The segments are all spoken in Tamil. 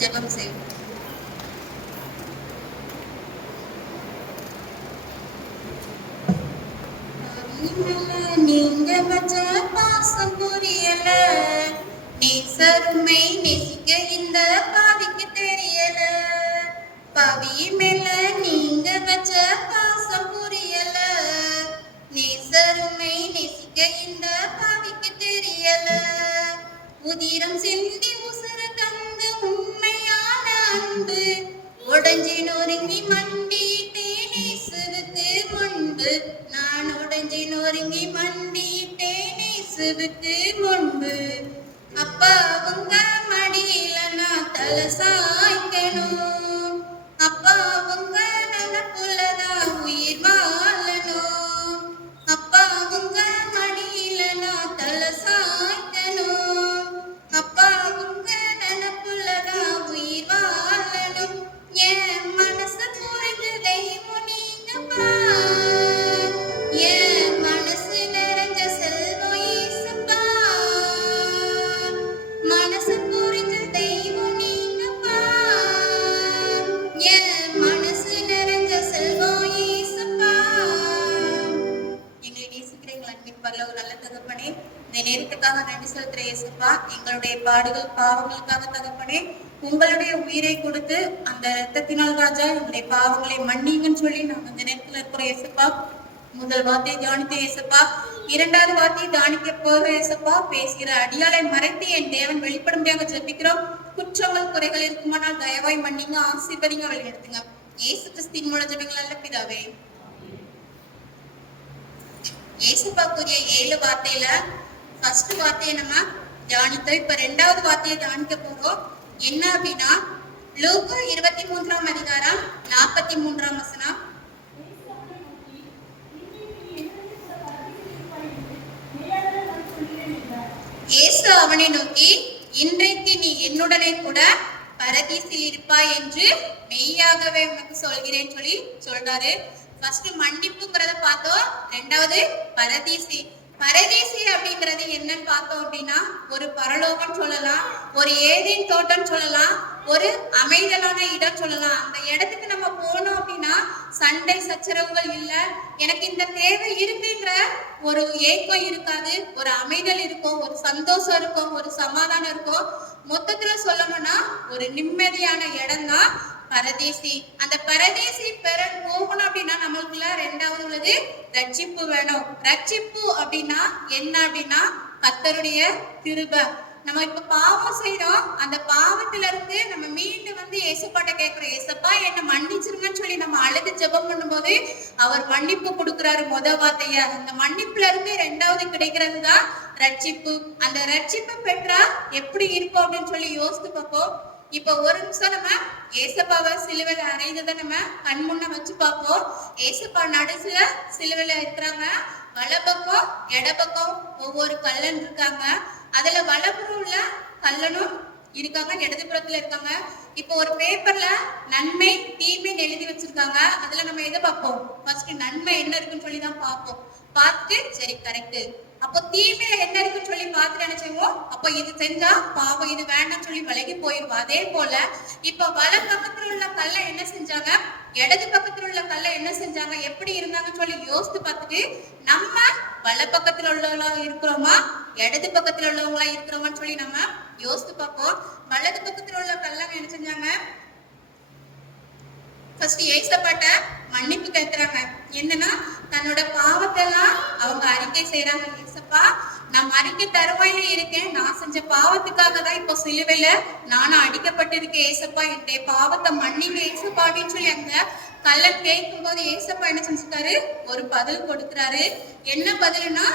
ஜெபம் செய்வோம். நீங்க வச்ச பாசம் புரியல, நேசருமை நேசிக்க இந்த பாவிக்கு தெரியல. பாவி மேல நீங்க வச்ச பாசம் புரியல, நேசருமை நேசிக்க இந்த பாவிக்கு தெரியல. உதிரம் சிந்தி உசுர தந்து உண்மையான அன்பு, உடஞ்சி நொறுங்கி மண்டிட்டேன் இயேசுவுக்கு முன்பு. நான் உடஞ்சி நொறுங்கி மண்டிட்டேன் இயேசுவுக்கு முன்பு. அப்பா உங்க மடியில நான் தலை சாய்க்கணும், அப்பா உங்க நினப்புலதான் உயிர் வாழணும். அப்பா உங்க மடியில நான் தலை சாய்க்கணும், அப்பா உங்க நினப்புலதான் உயிர் வாழணும். என் மனசு புரிஞ்சு தெய்வம் நீங்கப்பா, என் மனசு நிறைஞ்ச செல்வம் இயேசுப்பா. மனசு புரிஞ்சு தெய்வம் நீங்கப்பா, என் மனசு நிறைஞ்ச செல்வம் இயேசுப்பா. எங்களை நேசிக்கிற எங்கள் அன்பின் பரலோக நல்ல தகப்பனே, இந்த நேரத்துக்காக நன்றி செலுத்துற இயேசுப்பா. எங்களுடைய பாடுகள் பாவங்களுக்காக தகப்பனே உங்களுடைய உயிரை கொடுத்து அந்த ரத்தத்தினால் ராஜா எங்களுடைய பாவங்களை மன்னிங்கன்னு சொல்லி நாங்க இந்த நேரத்துல இருக்கிற இயேசுப்பா. முதல் வார்த்தையை தியானித்த இயேசுப்பா, இரண்டாவது வார்த்தையை தியானிக்க போற இயேசுப்பா, பேசுகிற அடியாளை மறைத்து என் தேவன் வெளிப்படும்படியாக ஜெபிக்கிறோம். குற்றங்கள் குறைகள் இருக்குமானால் தயவாய் மன்னிங்க, ஆசீர்வதிங்க, வழிநடத்துங்க. இயேசு கிறிஸ்துவின் மூலம் ஜெபங்கள் நல்ல பிதாவே. இயேசுப்பா கூறிய 7 வார்த்தையில ஃபர்ஸ்ட் வார்த்தையை நம்ம தியானித்தோம். இப்ப 2வது வார்த்தையை தியானிக்க போறோம். என்ன அப்படின்னா லூக்கா 23ஆம் அதிகாரம் 43ஆம் வசனம். இயேசு அவனை நோக்கி, இன்றைக்கு நீ என்னுடனே கூட பரதீசில் இருப்பாய் என்று மெய்யாகவே உனக்கு சொல்கிறேன்னு சொல்லி சொல்றாரு. ஃபர்ஸ்ட் மன்னிப்புங்கிறத பார்த்தோம், 2வது பரதீசி. பரதீசி அப்படிங்கிறது என்னன்னு பார்த்தோம் அப்படின்னா ஒரு பரலோகம் சொல்லலாம், ஒரு ஏதேன் தோட்டம் சொல்லலாம், ஒரு அமைதலான இடம் சொல்லலாம். அந்த இடத்துக்கு நம்ம போனோம் அப்படின்னா சண்டை சச்சரவுகள் இல்ல, எனக்கு இந்த தேவை இருக்குன்ற ஒரு ஏக்கம் இருக்காது, ஒரு அமைதல் இருக்கும், ஒரு சந்தோஷம் இருக்கும், ஒரு சமாதானம் இருக்கும். மொத்தத்துல சொல்லணும்னா ஒரு நிம்மதியான இடம் தான் பரதேசி. அந்த பரதேசி பெற போகணும் அப்படின்னா நம்மளுக்குள்ள 2வது உள்ளது ரட்சிப்பு வேணும். ரட்சிப்பு அப்படின்னா என்ன அப்படின்னா கர்த்தருடைய கிருபை. நம்ம இப்ப பாவம் செய்யறோம், அந்த பாவத்துல இருந்து நம்ம மீண்டு வந்து ஏசப்பாட்ட கேட்கிறோம், ஏசப்பா என்ன மன்னிச்சிருங்கன்னு சொல்லி நம்ம அழுது ஜெபம் பண்ணும்போது அவர் மன்னிப்பு கொடுக்கிறாரு. வார்த்தைய அந்த மன்னிப்புல இருந்து 2வது கிடைக்கிறது தான் ரட்சிப்பு. அந்த ரட்சிப்பு பெற்றா எப்படி இருக்கும் அப்படின்னு சொல்லி யோசித்து பார்ப்போம். இப்ப ஒரு நிமிஷம் நம்ம ஏசப்பாவை சிலுவையில அறைந்ததை நம்ம கண் முன்ன வச்சு பார்ப்போம். ஏசப்பா நடுசுல சிலுவையில இருக்கிறாங்க, வலப்பக்கம் இடப்பக்கம் ஒவ்வொரு கல்லன் இருக்காங்க. அதுல வலப்புறம் உள்ள கல்லனும் இருக்காங்க, இடதுபுறத்துல இருக்காங்க. இப்போ ஒரு பேப்பர்ல நன்மை தீமைன்னு எழுதி வச்சிருக்காங்க. அதுல நம்ம எதை பார்ப்போம்? ஃபர்ஸ்ட் நன்மை என்ன இருக்குன்னு சொல்லி தான் பார்ப்போம். பார்த்துட்டு சரி கரெக்ட், அப்போ தீமையில என்ன இருக்குன்னு சொல்லி பார்த்துட்டு என்ன செய்வோம், அப்போ இது செஞ்சா பாவம், இது வேண்டாம்னு சொல்லி விலகி போயிடுவோம். அதே போல இப்ப வல பக்கத்துல உள்ள கல்ல என்ன செஞ்சாங்க, இடது பக்கத்துல உள்ள கல்ல என்ன செஞ்சாங்க, எப்படி இருந்தாங்கன்னு சொல்லி யோசித்து பார்த்துட்டு நம்ம வல பக்கத்துல உள்ளவங்களா இருக்கிறோமா இடது பக்கத்துல உள்ளவங்களா இருக்கிறோமான்னு சொல்லி நம்ம யோசித்து பார்ப்போம். வலது பக்கத்துல உள்ள கல்ல என்ன செஞ்சாங்க, ஃபர்ஸ்ட் ஏசப்பாட்ட மன்னிப்பு கேட்கிறாங்க. என்னன்னா தன்னோட பாவத்தை எல்லாம் அவங்க அறிக்கை செய்யறாங்க. ஏசப்பா நான் அறிக்கை தருவாயில இருக்கேன், நான் செஞ்ச பாவத்துக்காக தான் இப்போ சிலுவையில நானும் அடிக்கப்பட்டிருக்கேன். ஏசப்பா என்னுடைய பாவத்தை மன்னிங்க ஏசப்பா அப்படின்னு சொல்லி அந்த கல்லன் கேட்கும் போது ஏசப்பா என்ன செஞ்சுட்டாரு, ஒரு பதில் கொடுக்கிறாரு. என்ன பதில்னா,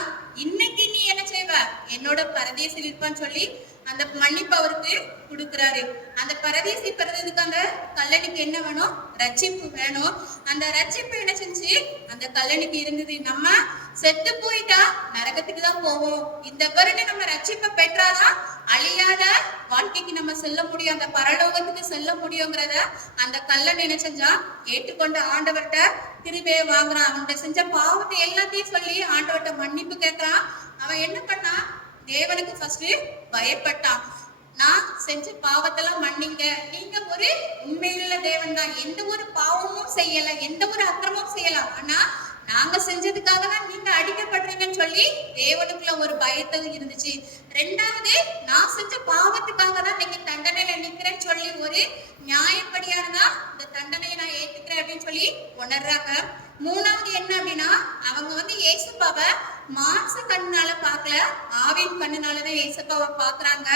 இன்னைக்கு நீ என்ன செய்வ, என்னோட பரதேசில் இருப்பான்னு சொல்லி அந்த மன்னிப்பு அவருக்கு கொடுக்கிறாரு. அந்த பரதேசி பிறந்ததுக்கு அந்த கல்லனுக்கு என்ன வேணும், ரட்சிப்பு வேணும். அந்த ரட்சிப்பு என்ன செஞ்சு அந்த கல்லனுக்கு இருந்தது. நம்ம செத்து போயிட்டா நரகத்துக்கு தான் போவோம், இந்த வருடம் நம்ம ரட்சிப்பை பெற்றாதான் அழியாத வாழ்க்கைக்கு நம்ம செல்ல முடியும், அந்த பரலோகத்துக்கு செல்ல முடியுங்கிறத அந்த கல்லன் என்ன செஞ்சான், ஏற்றுக்கொண்ட ஆண்டவர்கிட்ட கிருபையை வாங்குறான். அவன்கிட்ட செஞ்ச பாவத்தை எல்லாத்தையும் சொல்லி ஆண்டவர்கிட்ட மன்னிப்பு கேட்கிறான். அவன் என்ன பண்ணான், தேவனுக்கு ஃபர்ஸ்ட் பயப்பட்டான். நான் செஞ்ச பாவத்தெல்லாம் மன்னிங்க. நீங்க ஒரு உண்மையுள்ள தேவன் தான், எந்த ஒரு பாவமும் செய்யல, எந்த ஒரு அக்கிரமும் செய்யலாம், ஆனா நாங்க செஞ்சதுக்காக தான் நீங்க அடிக்கப்படுறீங்கன்னு சொல்லி தேவனுக்குள்ள ஒரு பயத்தை இருந்துச்சு. ரெண்டாவது, நான் செஞ்ச பாவத்துக்காக தான் நீங்க தண்டனையில நிக்கிறேன்னு சொல்லி ஒரு நியாயப்படியானதான் இந்த தண்டனையை நான் ஏத்துக்கிறேன் அப்படின்னு சொல்லி உணர்றாங்க. மூணாவது என்ன அப்படின்னா, அவங்க வந்து ஏசப்பாவை மாம்ச கண்ணால பார்க்கல, ஆவின் கண்ணுனாலதான் ஏசப்பாவை பாக்குறாங்க.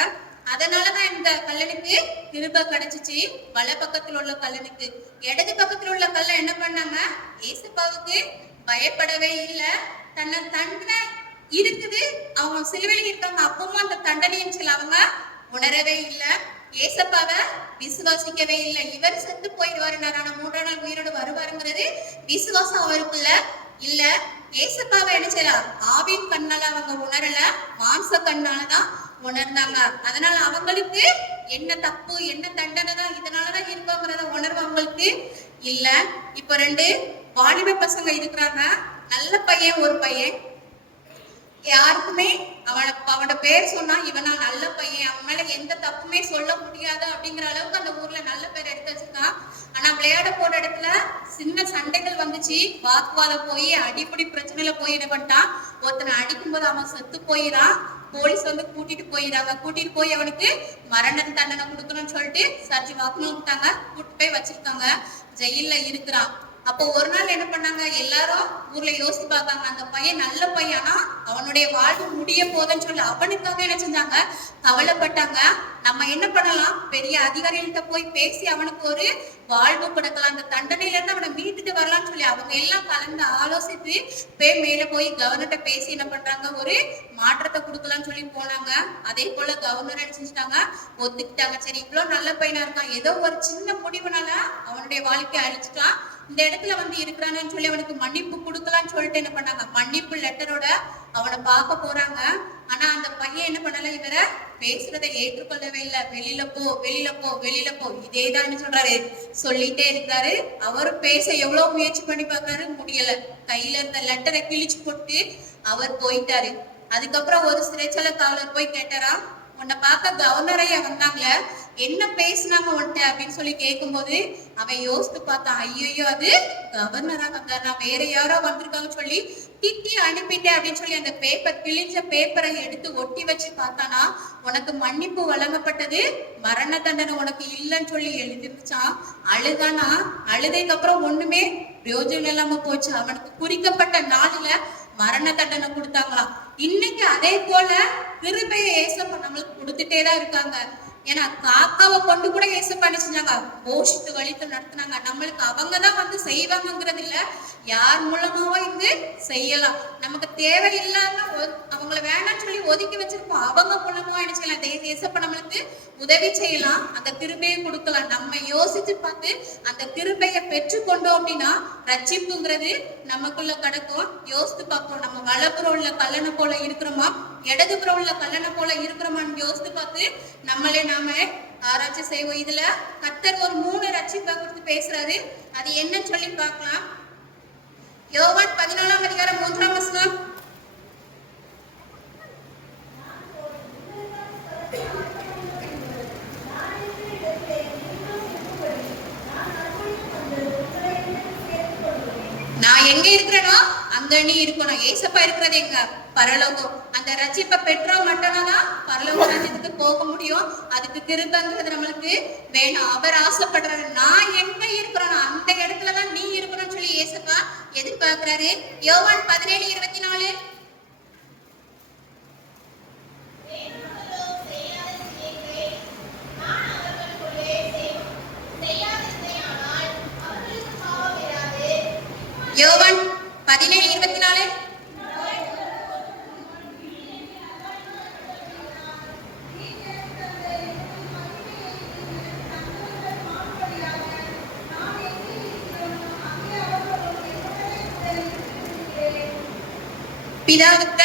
அதனாலதான் இந்த கல்லனுக்கு கிருபை கிடைச்சிச்சு. வல பக்கத்துல உள்ள கல்லனுக்கு. இடது பக்கத்துல உள்ள கல்ல என்ன பண்ணாங்க, ஏசப்பாவுக்கு பயப்படவே இல்லை. தன்னை தண்டனை இருக்குது, அவங்க சிலுவையில் இருக்காங்க, அப்பவும் அந்த தண்டனைன்னு சொல்லி அவங்க உணரவே இல்லை. ஏசப்பாவை விசுவாசிக்கவே இல்லை. இவர் செத்து போயிடுவாரு, ஆனா 3ஆம் நாள் உயிரோடு வருவாருங்கிறது விசுவாசம் அவருக்குள்ள இல்ல. ஏசப்பாவை என்ன செய்யலாம், ஆவின் கண்ணால அவங்க உணரல, மாம்ச கண்ணாலதான் உணர்ந்தாங்க. அதனால அவங்களுக்கு என்ன தப்பு, என்ன தண்டனை தான் இதனாலதான் இருக்கோங்கிறத உணர்வு அவங்களுக்கு இல்ல. இப்ப 2 வாலிப பசங்க இருக்கிறாங்க. நல்ல பையன், ஒரு பையன். யாருக்குமே அவனோட பேர் சொன்னா இவனா நல்ல பையன், அவன் மேல எந்த தப்புமே சொல்ல முடியாது அப்படிங்கிற அளவுக்கு அந்த ஊர்ல நல்ல பேர் எடுத்து வச்சிருக்கான். ஆனா விளையாட போற இடத்துல சின்ன சண்டைகள் வந்துச்சு, வாக்குவாதம் போய் அடிப்படி பிரச்சனையில போய் என்ன பண்ணிட்டான், ஒருத்தனை அடிக்கும் போது அவன் செத்து போயிடான். போலீஸ் வந்து கூட்டிட்டு போயிடாங்க. கூட்டிட்டு போய் அவனுக்கு மரண தண்டனை கொடுக்கணும்னு சொல்லிட்டு சர்ஜி வாக்குமூலம் விட்டாங்க. கூட்டிட்டு போய் வச்சிருக்காங்க, ஜெயில இருக்கிறான். அப்போ ஒரு நாள் என்ன பண்ணாங்க, எல்லாரும் ஊர்ல யோசிச்சு பார்த்தாங்க, அந்த பையன் நல்ல பையனா, அவனுடைய வாழ்வு முடிய போதுன்னு சொல்லி அவனுக்காக என்ன செஞ்சாங்க, கவலைப்பட்டாங்க. நம்ம என்ன பண்ணலாம், பெரிய அதிகாரிகள்கிட்ட போய் பேசி அவனுக்கு ஒரு வாழ்வு கொடுக்கலாம், அந்த தண்டனையில இருந்து அவனை மீட்டுட்டு வரலாம்னு சொல்லி அவங்க எல்லாம் கலந்து ஆலோசித்து மேல போய் கவர்னர்கிட்ட பேசி என்ன பண்றாங்க, ஒரு மாற்றத்தை கொடுக்கலாம்னு சொல்லி போனாங்க. அதே போல கவர்னர் என்ன செஞ்சுட்டாங்க, ஒத்துக்கிட்டாங்க. சரி, இவ்வளவு நல்ல பையனா இருக்கான், ஏதோ ஒரு சின்ன முடிவுனால அவனுடைய வாழ்க்கையை அழிச்சுட்டான், இந்த இடத்துல வந்து இருக்கிறான்னு சொல்லி அவனுக்கு மன்னிப்பு கொடுக்கலாம்னு சொல்லிட்டு என்ன பண்ணாங்க, மன்னிப்பு லெட்டரோட அவனை பார்க்க போறாங்க. ஆனா அந்த பையன் என்ன பண்ணல, இவரை பேசுறதை ஏற்றுக்கொள்ளவே இல்லை. வெளியில போ, வெளியில போ, வெளியில போ, இதேதான் சொல்றாரு, சொல்லிட்டே இருக்காரு. அவரும் பேச எவ்வளவு முயற்சி பண்ணி பார்க்கறாரு, முடியல. கையில இருந்த லெட்டரை கிழிச்சு போட்டு அவர் போயிட்டாரு. அதுக்கப்புறம் ஒரு சிறைச்சாலை காவலர் போய் கேட்டாரா, உன்னை பார்க்க கவர்னரையா வந்தாங்களே, என்ன பேசினாங்க உன்ட்ட அப்படின்னு சொல்லி கேட்கும்போது அவன் யோசித்து பார்த்தான், ஐயோ அது கவர்னரா வந்தார், நான் வேற யாரோ வந்திருக்காங்கன்னு சொல்லி திட்டி அனுப்பிட்டேன் அப்படின்னு சொல்லி அந்த பேப்பர், கிழிஞ்ச பேப்பரை எடுத்து ஒட்டி வச்சு பார்த்தானா, உனக்கு மன்னிப்பு வழங்கப்பட்டது, மரண தண்டனை உனக்கு இல்லைன்னு சொல்லி எழுதிருச்சான். அழுதானா, அழுதைக்கு அப்புறம் ஒண்ணுமே பிரயோஜனம் இல்லாம போச்சு. அவனுக்கு குறிக்கப்பட்ட நாளில மரண தண்டனை கொடுத்தாங்களாம். இன்னைக்கு அதே போல கிருபையை ஏசப்பா நம்மளுக்கு கொடுத்துட்டேதான் இருக்காங்க. ஏன்னா காக்காவை கொண்டு கூட ஏசப்பா செஞ்சாங்க, போஷித்து வழித்து நடத்தினாங்க. நம்மளுக்கு அவங்கதான் வந்து செய்வாங்கிறது இல்ல, யார் மூலமாவோ இருந்து செய்யலாம். நமக்கு தேவையில்லாம அவங்கள வேணாம்னு சொல்லி ஒதுக்கி வச்சிருப்போம், அவங்க மூலமா என்ன செய்யலாம், ஏசப்பா நம்மளுக்கு உதவி செய்யலாம், அந்த கிருபையை கொடுக்கலாம். நம்ம யோசிச்சு பார்த்து அந்த கிருபையை பெற்றுக்கொண்டோம் அப்படின்னா ரட்சிப்புங்கிறது நமக்குள்ள கிடக்கும். யோசித்து பார்ப்போம், நம்ம வலப்புறம் உள்ள கல்லணை போல இருக்கிறோமா, இடதுபுறம் உள்ள கல்லணை போல இருக்கிறோமான்னு யோசித்து பார்த்து நம்மளே நாம ஆராய்ச்சி செய்வோம். இதுல கர்த்தர் ஒரு 3 ரட்சிப்பை குறித்து பேசுறாரு, அது என்னன்னு சொல்லி பார்க்கலாம். யோவான் 14ஆம் அதிகாரம் 3ஆம் வசனம். நான் எங்க இருக்கிறேனோ அங்க நீ இருக்கணும். ஏசப்பா இருக்கிறது எங்க, பரலோகம். அந்த ரட்சிப்பை பெற்றா மட்டும்தான் பரலோக ராஜ்யத்துக்கு போக முடியும். அதுக்கு கிருபைங்கிறது நம்மளுக்கு வேணும். அவர் ஆசைப்படுறாரு, நான் எங்க இருக்கிறேனோ அந்த இடத்துலதான் நீ இருக்கணும்னு சொல்லி ஏசப்பா எதிர்பார்க்கிறாரு. யோவான் 17:24. யோவான் 17:24. பிதாவிட்ட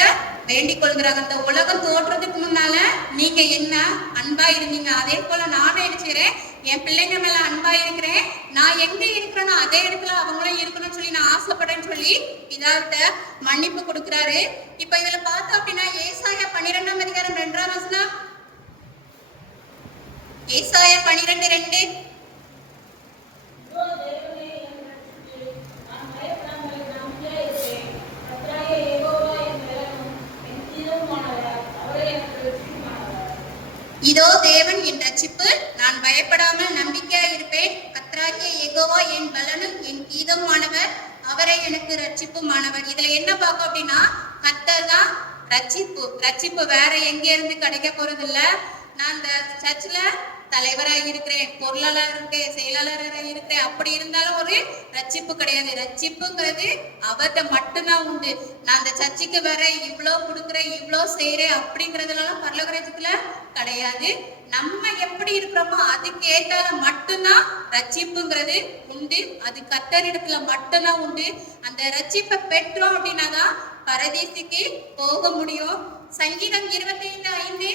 வேண்டிக் கொள்கிறாங்க. அந்த உலகம் தோற்றதுக்கு முன்னால நீங்க என்ன அன்பா இருந்தீங்க, அதே போல நானும் என்ன செய்றேன், என் பிள்ளைங்க மேல அன்பா இருக்கிறேன். நான் எங்க இருக்கிறேனோ அதே இடத்துல அவங்களும் இருக்கணும்னு சொல்லி நான் ஆசைப்படுறேன்னு சொல்லி பிதாவிட்ட மன்னிப்பு கொடுக்கிறாரு. இப்ப இதுல பார்த்தோம் அப்படின்னா ஏசாயா 12ஆம் அதிகாரம் 2ஆம் வசனம். ஏசாயா 12:2. இதோ தேவன் என் ரட்சிப்பு, நான் பயப்படாமல் நம்பிக்கையாய் இருப்பேன். கர்த்தராகிய யெகோவா என் பலனும் என் கீதமானவர், அவரே எனக்கு ரட்சிப்புமானவர். இதுல என்ன பார்க்கும் அப்படின்னா, கர்த்தர் தான் ரட்சிப்பு. ரட்சிப்பு வேற எங்க இருந்து கிடைக்க போறது இல்ல. நான் இந்த சர்ச்ல தலைவராக இருக்கிறேன், பொருளாளர் இருக்கேன், செயலாளராக இருக்கிறேன், அப்படி இருந்தாலும் ஒரு ரட்சிப்பு கிடையாது. ரட்சிப்புங்கிறது அவர்கிட்ட மட்டும்தான் உண்டு. நான் அந்த சர்ச்சுக்கு வர இவ்வளோ கொடுக்குறேன், இவ்வளோ செய்யறேன் அப்படிங்கறதுலாம் பரலோகத்துல கிடையாது. நம்ம எப்படி இருக்கிறோமோ அதுக்கு ஏற்றால மட்டும்தான் ரட்சிப்புங்கிறது உண்டு. அது கர்த்தரிடத்துல மட்டும்தான் உண்டு. அந்த ரட்சிப்பை பெற்றோம் அப்படின்னாதான் பரதேசிக்கு போக முடியும். சங்கீதம் 25:5.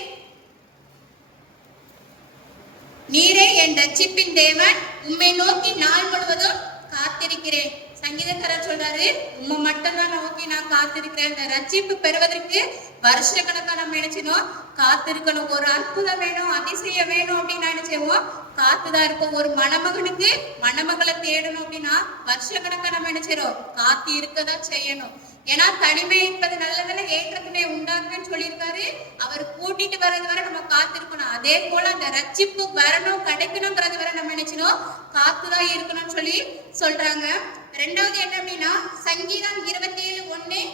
நீரே என் ரட்சிப்பின் தேவன், உம்மை நோக்கி நாள் முழுவதும் காத்திருக்கிறேன். சங்கீதக்காரர் சொல்றாரு, உம்மை மட்டும்தான் நோக்கி நான் காத்திருக்கிறேன். இந்த ரட்சிப்பு பெறுவதற்கு வருஷ கணக்கா நம்ம நினைச்சோம் காத்திருக்கணும். ஒரு அற்புதம் வேணும், அதிசயம் வேணும் அப்படின்னு நினைச்சோம் காத்துதான் இருப்போம். ஒரு மணமகனுக்கு மணமகளை தேடணும் அப்படின்னா வருஷ கணக்கா நம்ம நினைச்சிடும் காத்து இருக்கதான் செய்யணும். ஏன்னா தனிமை என்பது நல்லதுல ஏற்றத்துமே உண்டாக்குன்னு சொல்லியிருக்காரு. அவர் கூட்டிட்டு வர்றது வரை நம்ம காத்திருக்கணும். அதே போல அந்த ரட்சிப்பு வரணும், கிடைக்கணும்ன்றது வரை நம்ம நினைச்சணும் காத்துதான் இருக்கணும்னு சொல்லி சொல்றாங்க. ரெண்டாவது என்ன அப்படின்னா, சங்கீதம் 27:1.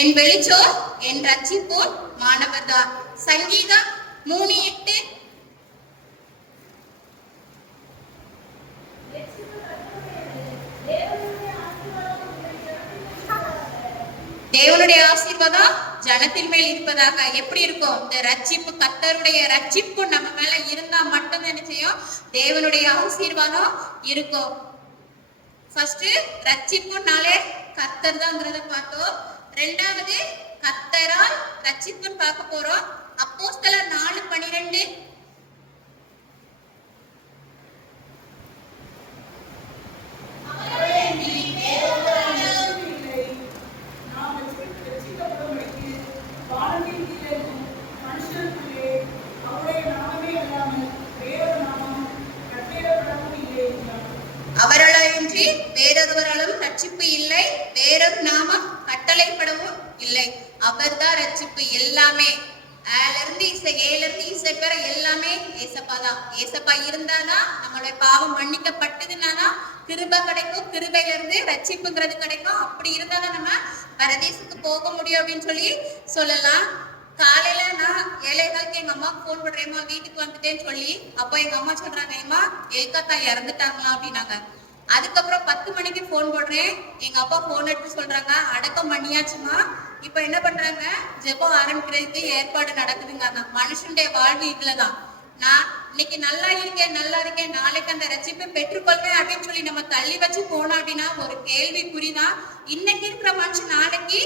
என் வெளிச்சோ என் ரட்சிப்போ மாணவர் தான். சங்கீதம் 3:8. தேவனுடைய ஆசீர்வாதம் ஜனத்தின் மேல் இருப்பதாக. எப்படி இருக்கும்? இந்த ரட்சிப்பு, கர்த்தருடைய ரட்சிப்பு நம்ம மேல இருந்தா மட்டும் என்ன செய்யும்? தேவனுடைய ஆசீர்வாதம் இருக்கும். ஃபர்ஸ்ட் ரட்சிப்புனாலே கர்த்தர் தான்ங்கறத பார்த்தோம். ரெண்டாவது கர்த்தரால் ரட்சிப்புன்னு பார்க்க போறோம். அப்போஸ்தலர் 4:12. அவர்களாயின்றி வேறொருவராலும் ரட்சிப்பு இல்லை, வேறொரு நாமம் கட்டளைப்படவும் இல்லை. அவர்தான் ரட்சிப்பு. எல்லாமே எல்லாமே ஏசப்பா தான். ஏசப்பா இருந்தாதான் நம்மளுடைய பாவம் மன்னிக்கப்பட்டதுனாதான் கிருபை கிடைக்கும். கிருபையில இருந்து ரட்சிப்புங்கிறது கிடைக்கும். அப்படி இருந்தாதான் நம்ம பரதேசத்துக்கு போக முடியும் அப்படின்னு சொல்லலாம். காலையில நான் 7:15 எங்க அம்மா போன் பண்றேம்மா வீட்டுக்கு வந்துட்டேன்னு சொல்லி, அப்போ எங்க அம்மா சொல்றாங்க, ஏமா எல்கத்தா இறந்துட்டாங்களா அப்படின்னாங்க. அதுக்கப்புறம் 10 மணிக்கு போன் போடுறேன். எங்க அப்பா போன் எடுத்து சொல்றாங்க, அடக்கம் பண்ணியாச்சுமா, இப்ப என்ன பண்றாங்க, ஜெபம் ஆரம்பிக்கிறதுக்கு ஏற்பாடு நடக்குதுங்க. மனுஷனுடைய வாழ்வு இதுலதான். நான் இன்னைக்கு நல்லா இருக்கேன், நாளைக்கு அந்த ரட்சிப்பை பெற்றுக்கொள்வேன் அப்படின்னு சொல்லி நம்ம தள்ளி வச்சு போனோம் அப்படின்னா ஒரு கேள்விக்குறிதான். இன்னைக்கு இருக்கிற மனுஷன் நாளைக்கு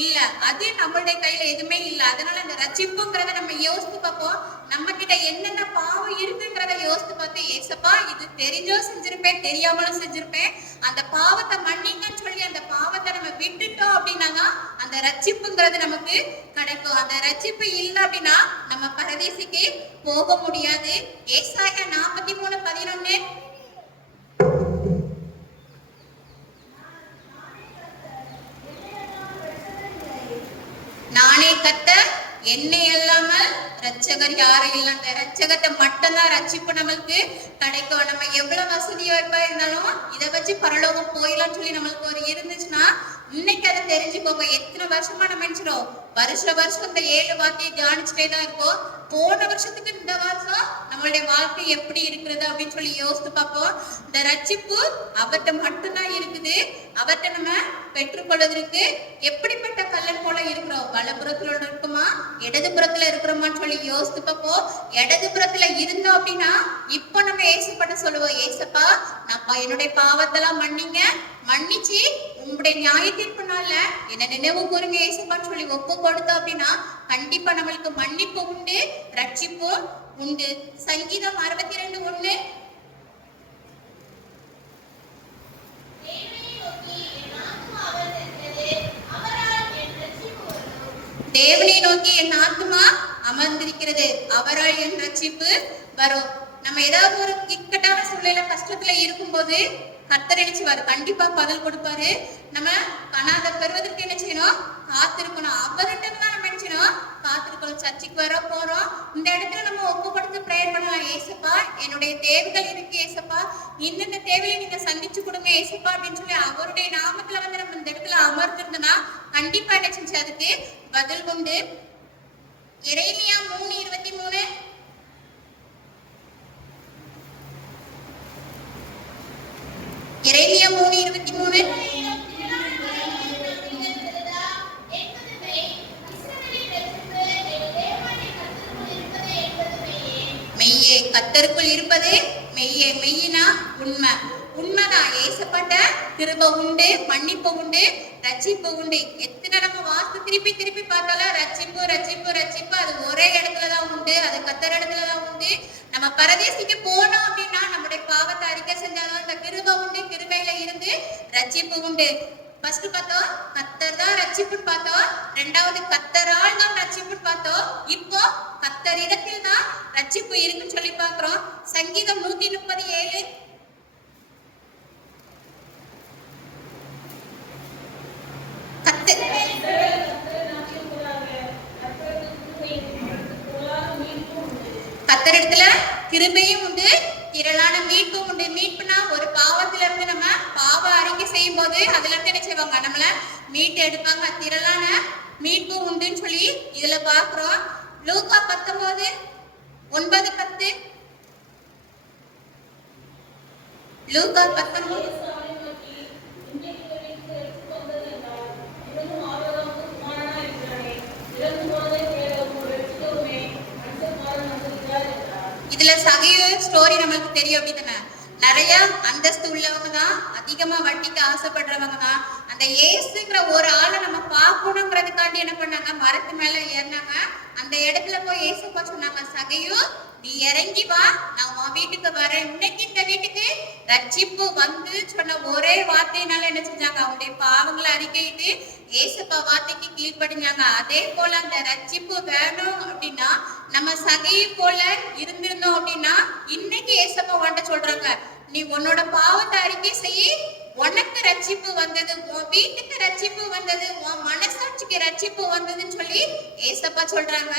இல்ல. அது நம்மளுடைய கையில எதுவுமே இல்ல. அதனால அந்த ரட்சிப்புங்கிறத நம்ம யோசித்து பார்ப்போம். நம்ம கிட்ட என்னென்ன பாவம் இருக்குங்கிறத யோசித்து பார்த்து, ஏசப்பா இது தெரிஞ்சோ செஞ்சிருப்பேன், தெரியாமலும் செஞ்சிருப்பேன், அந்த பாவத்தை மன்னிங்கன்னு சொல்லி அந்த பாவத்தை நம்ம விட்டுட்டோம் அப்படின்னா அந்த ரட்சிப்புங்கிறது நமக்கு கிடைக்கும். அந்த ரட்சிப்பு இல்லை அப்படின்னா நம்ம பரதேசிக்கு போக முடியாது. ஏசாயா 43:11. நானே கர்த்தர், என்னை அல்லாமல் ரட்சகர் யாரும் இல்லை. அந்த ரட்சகத்தை மட்டும்தான் ரட்சிப்பு நமக்கு கிடைக்கும். நம்ம எவ்வளவு வசதியா இருந்தாலும் இதை வச்சு பரலோகம் போயிடலாம்னு சொல்லி நம்மளுக்கு ஒரு இருந்துச்சுன்னா இன்னைக்கு அதை தெரிஞ்சுக்கோங்க. எத்தனை வருஷமா நம்ம நினைச்சிடும் வருஷம் இந்த 7 வார்த்தையை தியானிச்சுட்டே தான் இருக்கோம். போன வருஷத்துக்கு இந்த வருஷம் நம்மளுடைய வாழ்க்கை எப்படி இருக்கிறது அப்படின்னு சொல்லி யோசித்து பார்ப்போம். இந்த ரட்சிப்பு அவர்கிட்ட மட்டும்தான் இருக்குது. அவர்கிட்ட நம்ம பெற்றுக்கொள்வதற்கு எப்படிப்பட்ட கல்லன் போல இருக்கிறோம், வலப்புறத்துல இருக்குமா இடதுபுறத்துல இருக்கிறோமான்னு சொல்லி யோசித்து பார்ப்போம். இடதுபுறத்துல இருந்தோம் அப்படின்னா இப்ப நம்ம ஏசப்பட்ட சொல்லுவோம், ஏசப்பா நான் என்னுடைய பாவத்தெல்லாம் மன்னிச்சு உங்களுடைய நியாய தீர்ப்பு நாள்ல என்ன நினைவு கூறுங்க ஏசப்பான்னு சொல்லி ஒப்பு கொடுத்தோம் அப்படின்னா கண்டிப்பா நம்மளுக்கு மன்னிப்பு உண்டு, ரட்சிப்பு உண்டு. சங்கீதம் 62:1. தேவனை நோக்கி என் அவரால் என் ரட்சிப்பு வரும். நம்ம ஏதாவது ஒரு இக்கட்டான சூழ்நிலை கஷ்டத்துல இருக்கும்போது கர்த்தர் நினைச்சுவாரு, கண்டிப்பா பதில் கொடுப்பாரு. நம்ம கனாத பெறுவதற்கு என்ன செய்யணும்? காத்திருக்கணும். அவர்கிட்ட தான் நம்ம என்ன செய்யணும்? காத்திருக்கணும். சர்ச்சைக்கு வர போறோம், இந்த இடத்துல நம்ம ஒப்பு கொடுத்து ப்ரேயர் பண்ணலாம். ஏசப்பா, என்னுடைய தேவைகள் இருக்கு ஏசப்பா, இந்த தேவையை நீங்க சந்திச்சு கொடுங்க ஏசப்பா அப்படின்னு சொல்லி அவருடைய நாமத்துல வந்து நம்ம இந்த இடத்துல அமர்ந்திருந்தோம்னா கண்டிப்பா என்ன செஞ்சு அதுக்கு பதில் உண்டு. எரேமியா 3:23. எரேமியா 3:23. மெய்யே, கர்த்தருக்குள் இருப்பது மெய்யே. மெய்யினா உண்மை. உண்மைதான். ஏசப்பட்ட கிருபை உண்டு, மன்னிப்பு உண்டு, ரட்சிப்பு உண்டு. எத்தனை நம்ம வாஸ்து திருப்பி திருப்பி பார்த்தாலும் ரட்சிப்பு ரட்சிப்பு ரட்சிப்பு அது ஒரே இடத்துலதான் உண்டு, அது கர்த்தர் இடத்துலதான் உண்டு. நம்ம பரதேசிக்கு போனோம் அப்படின்னா நம்முடைய பாவத்தை அறிக்கை செஞ்சாலும் அந்த கிருபை உண்டு, கிருபையில இருந்து ரட்சிப்பு உண்டு. ஃபர்ஸ்ட் பார்த்தோம் கர்த்தர் தான் ரட்சிப்புன்னு பார்த்தோம், ரெண்டாவது கர்த்தரால் தான் ரட்சிப்புன்னு பார்த்தோம், இப்போ கர்த்தர் இடத்தில் தான் ரட்சிப்பு இருக்குன்னு சொல்லி பார்க்கிறோம். சங்கீதம் 137. கர்த்தரிடத்துல கிருபையும் உண்டு, திரளான மீட்பும் உண்டு. மீட்புனா ஒரு பாவத்துல இருந்து நம்ம பாவ அறிக்கை செய்யும் போது அதுல இருந்து என்ன செய்வாங்க? நம்மள மீட்டு எடுப்பாங்க. திரளான மீட்பு உண்டுன்னு சொல்லி இதுல பாக்குறோம். லூக்கா 19:9-10. லூக்கா 19. இதுல சகைய ஸ்டோரி நம்மளுக்கு தெரியும் அப்படித்தானே. நிறைய அந்தஸ்து உள்ளவங்க தான், அதிகமா வட்டிக்கு ஆசைப்படுறவங்க தான். அந்த ஏசுங்கிற ஒரு ஆளை நம்ம பார்க்கணுங்கிறதுக்காண்டி என்ன பண்ணாங்க? மரத்து மேல ஏறினாங்க. அந்த இடத்துல போய் ஏசப்பா சொன்னாங்க, சகையோ நீ இறங்கி வா, நான் உன் வீட்டுக்கு வரேன். இன்னைக்கு இந்த வீட்டுக்கு ரட்சிப்பு வந்து சொன்ன ஒரே வார்த்தையினால என்ன செஞ்சாங்க? அவங்களுடைய பாவங்களை அறிக்கையிட்டு ஏசப்பா வார்த்தைக்கு கீழ்ப்படிஞ்சாங்க. அதே போல அந்த ரட்சிப்பு வேணும் அப்படின்னா நம்ம சகையை போல இருந்திருந்தோம் அப்படின்னா இன்னைக்கு ஏசப்பா வாண்ட சொல்றாங்க, நீ உன்னோட பாவத்தை அறிக்கை செய்ய, உனக்கு ரட்சிப்பு வந்தது, உன் வீட்டுக்கு ரட்சிப்பு வந்தது, உன் மனசாட்சிக்கு ரட்சிப்பு வந்ததுன்னு சொல்லி ஏசப்பா சொல்றாங்க.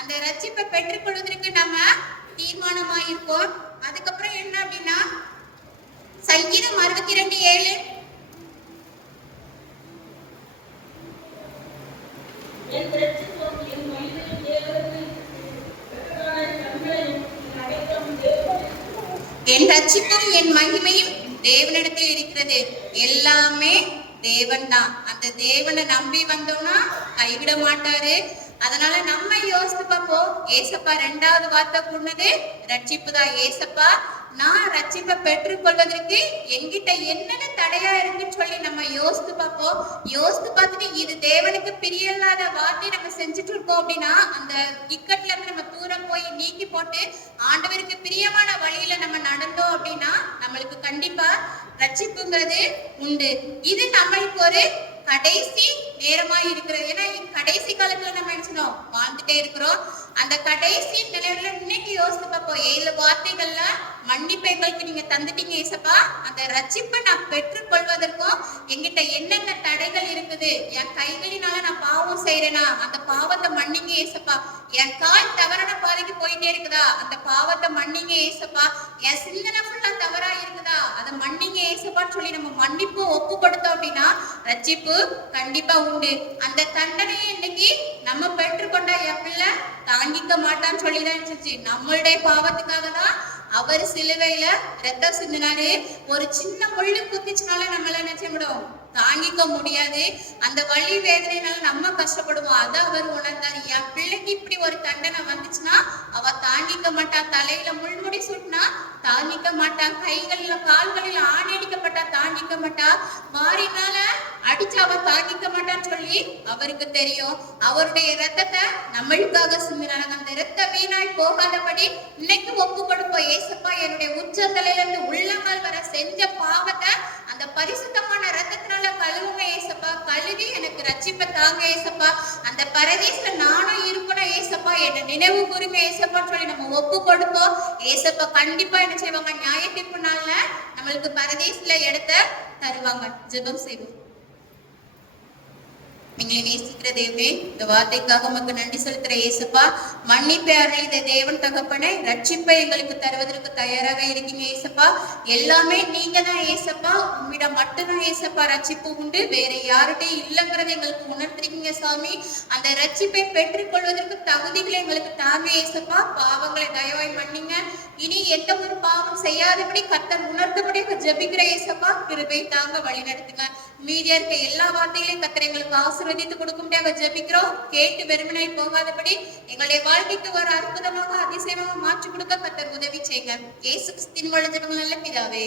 அந்த ரட்சிப்பை பெற்றுக்கொள்வதற்கு நம்ம தீர்மானமா இருக்கோம். அதுக்கப்புறம் என்ன அப்படின்னா சங்கீதம் 62:7. என் ரட்சிப்பும் என் மகிமையும் தேவனிடத்தில் இருக்கிறது. எல்லாமே தேவன் தான். அந்த தேவனை நம்பி வந்தோம்னா கைவிட மாட்டாரு. அதனால நம்ம யோசித்து பார்ப்போம். ஏசப்பா ரெண்டாவது வார்த்தை கூடது ரட்சிப்பு தான். ஏசப்பா, நான் ரட்சிப்பை பெற்றுக்கொள்வதற்கு என்கிட்ட என்னென்ன தடையா இருக்குன்னு சொல்லி நம்ம யோசித்து பார்ப்போம். யோசித்து பார்த்துட்டு இது தேவனுக்கு பிரியல்லாத வார்த்தை நம்ம செஞ்சுட்டு இருக்கோம் அப்படின்னா அந்த இக்கட்ல இருந்து நம்ம தூரம் போய் நீக்கி போட்டு ஆண்டவருக்கு பிரியமான வழியில நம்ம நடந்தோம் அப்படின்னா நம்மளுக்கு கண்டிப்பா ரட்சிப்புங்கிறது உண்டு. இது நம்மளுக்கு ஒரு கடைசி நேரமா இருக்கிறது. ஏன்னா கடைசி காலத்துல நம்ம நினைச்சோம் வாழ்ந்துட்டே இருக்கிறோம். அந்த கடைசி நிலையில இன்னைக்கு யோசித்து பார்ப்போம். 7 வார்த்தைகள்ல மன்னிப்பு எங்களுக்கு நீங்க தந்துட்டீங்க ஏசப்பா, அந்த ரட்சிப்பை நான் பெற்றுக்கொள்வதற்கும் என்கிட்ட என்னென்ன தடைகள் இருக்குது, என் கைகளினால நான் பாவம் செய்யறேனா அந்த பாவத்தை மன்னிங்க ஏசப்பா, என் கால் தவறான பாதைக்கு போயிட்டே இருக்குதா அந்த பாவத்தை மன்னிங்க ஏசப்பா, என் சிந்தனை ஃபுல்லா தவறா இருக்குதா அதை மன்னிங்க ஏசப்பான்னு சொல்லி நம்ம மன்னிப்பு ஒப்பு கொடுத்தோம் அப்படின்னா ரட்சிப்பு கண்டிப்பா உண்டு. அந்த தண்டனையை இன்னைக்கு நம்ம பெற்றுக்கொண்டா என் பிள்ளை தாங்கிக்க மாட்டான்னு சொல்லிதான் இருந்துச்சு. நம்மளுடைய பாவத்துக்காக தான் அவர் சிலுவையில ரத்தம் சிந்தினாரு. ஒரு சின்ன முள்ளு குத்திச்சுனால நம்மள என்ன செய்ய முடியும்? தாங்கிக்க முடியாது. அந்த வலி வேதனைனால நம்ம கஷ்டப்படுவோம். அதை அவர் உணர்ந்தார். என் பிள்ளைக்கு இப்படி ஒரு தண்டனை வந்துச்சுன்னா அவ தாங்கிக்க மாட்டா. தலையில முள்முடி சுட்டினா தாங்கிக்க மாட்டா. கைகளில கால்களில் ஆணி அடிக்கப்பட்டா தாங்கிக்க மாட்டா. மாறினால அடிச்சு அவ தாங்கிக்க மாட்டான்னு சொல்லி அவருக்கு தெரியும். அவருடைய ரத்தத்தை நம்மளுக்காக சிந்தினாங்க. அந்த ரத்த வீணாய் போகாதபடி இன்னைக்கு ஒப்பு கொடுப்போம். ஏசப்பா, என்னுடைய உச்சந்தலையில இருந்து உள்ளங்கால் வர செஞ்ச பாவத்தை அந்த பரிசுத்தமான ரத்தத்தினால கழுவுங்க ஏசப்பா. கழுவி எனக்கு ரட்சிப்பை தாங்க ஏசப்பா. அந்த பரதேசில நானும் இருக்கணும் ஏசப்பா, என்ன நினைவு கூறுங்க ஏசப்பான்னு சொல்லி நம்ம ஒப்பு கொடுப்போம். ஏசப்பா கண்டிப்பா என்ன செய்வாங்க, நியாய தீர்ப்பு நாள்ல நம்மளுக்கு பரதேசில இடத்தை தருவாங்க. ஜெபம் செய்வோம். எங்களை நேசிக்கிற தேவனே, இந்த வார்த்தைக்காக உமக்கு நன்றி செலுத்துற ஏசப்பா. மன்னிப்பை அருளித தேவன் தகப்பனே, ரட்சிப்பை எங்களுக்கு தருவதற்கு தயாராக இருக்கீங்க ஏசப்பா. எல்லாமே நீங்க தான் ஏசப்பா. உம்மிடம் மட்டும்தான் ஏசப்பா ரட்சிப்பு உண்டு, வேற யாருடையும் இல்லைங்கிறத எங்களுக்கு உணர்த்திருக்கீங்க சாமி. அந்த ரட்சிப்பை பெற்றுக் கொள்வதற்கு தகுதிகளை எங்களுக்கு தாங்க ஏசப்பா. பாவங்களை தயவாய் மன்னிங்க. இனி எந்த ஒரு பாவம் செய்யாதபடி கர்த்தர் உணர்ந்தபடி ஜெபிக்கிற ஏசப்பா. கிருபை தாங்க, வழி நடத்துங்க. மீதியா இருக்க எல்லா வார்த்தைகளையும் கர்த்தர் எங்களுக்கு ஆசீர்வதித்து கொடுக்கும்படியாக ஜெபிக்கிறோம். கேட்டு வெறுமனாய் போகாதபடி எங்களுடைய வாழ்க்கைக்கு ஒரு அற்புதமாக அதிசயமாக மாற்றி கொடுக்க கர்த்தர் உதவி செய்யுங்க. இயேசு கிறிஸ்துவின் மூலம் ஜெபங்கள் நல்ல பிதாவே.